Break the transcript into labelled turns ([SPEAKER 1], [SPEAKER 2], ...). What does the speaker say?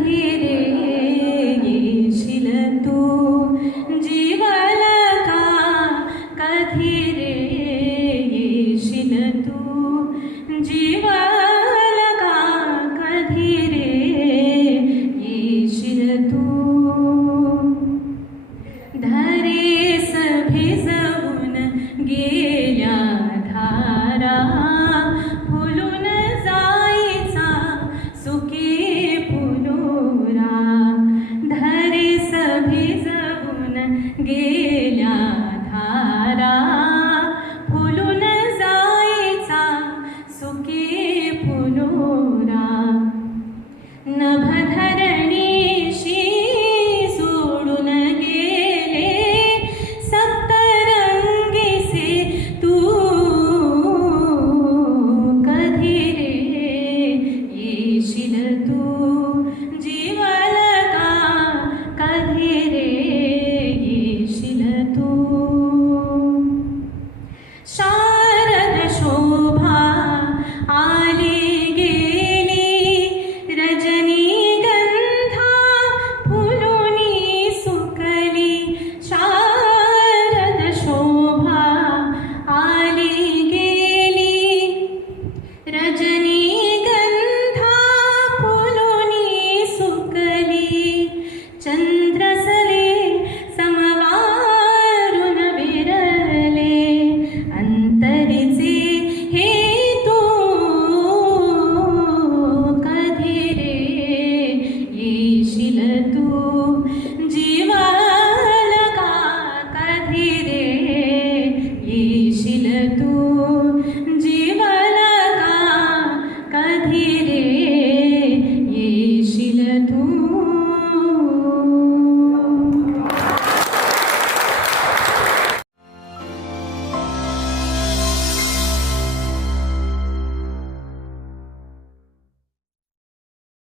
[SPEAKER 1] कथीरे Jiva Lata कथीरे el tú. 真。